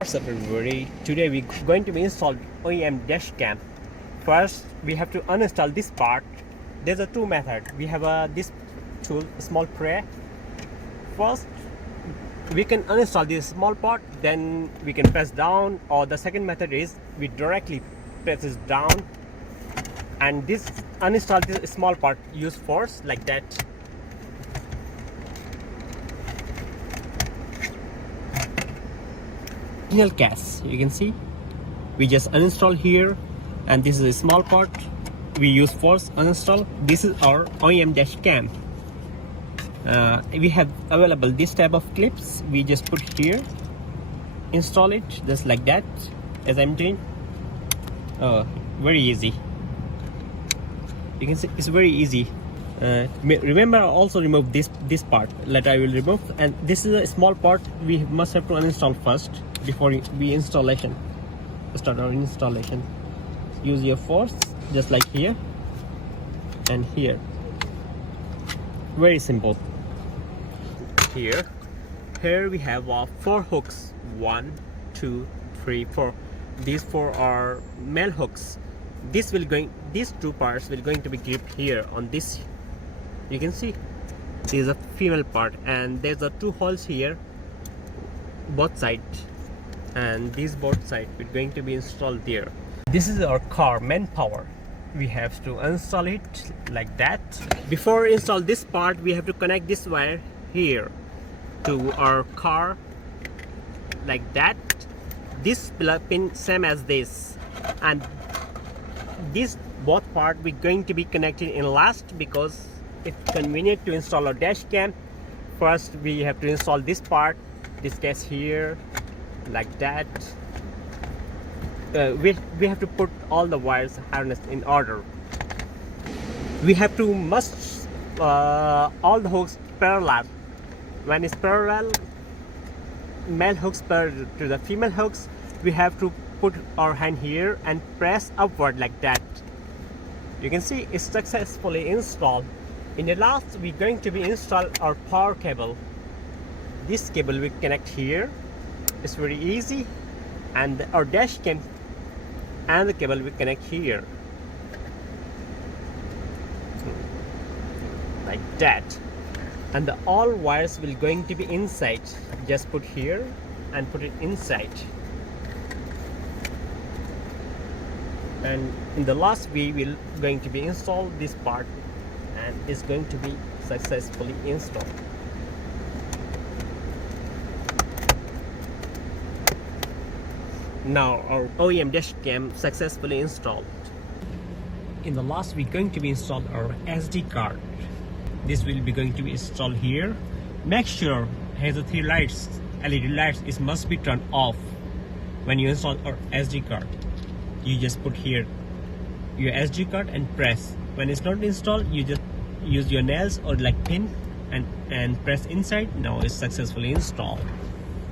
What's up everybody, today we're going to be installed OEM dash cam. First we have to uninstall this part. There's a two method. We have this tool, small tray. First we can uninstall this small part, then we can press down, or the second method is we directly press this down and this uninstall this small part, use force like that. Case, you can see we just uninstall here, and this is a small part, we use force uninstall. This is our OEM dash cam. We have available this type of clips, we just put here, install it just like that as I'm doing. Very easy, you can see it's very easy. Remember, also remove this part that I will remove, and this is a small part we must have to uninstall first before we start our installation. Use your force just like here and here. Very simple. Here we have 4 hooks, 1 2 3 4. These 4 are male hooks. These two parts will going to be gripped here on this. You can see this is a female part, and there's 2 holes here both sides, and these both sides are going to be installed there. This is our car main power. We have to install it like that. Before install this part, we have to connect this wire here to our car like that. This pin same as this, and this both part we're going to be connected in last because it's convenient to install our dash cam. First we have to install this part, this case here like that. We have to put all the wires harness in order. We have to must all the hooks parallel. When it's parallel, male hooks parallel to the female hooks, we have to put our hand here and press upward like that. You can see it's successfully installed. In the last, we're going to be install our power cable. This cable we connect here. It's very easy, and our dash cam and the cable we connect here like that, and all wires will going to be inside. Just put here and put it inside. And in the last, we will going to be install this part, and it's going to be successfully installed. Now our OEM dash cam successfully installed. In the last, we're going to be installed our SD card. This will be going to be installed here. Make sure has the 3 lights, LED lights, it must be turned off when you install our SD card. You just put here your SD card and press. When it's not installed, you just use your nails or like pin and press inside. Now it's successfully installed.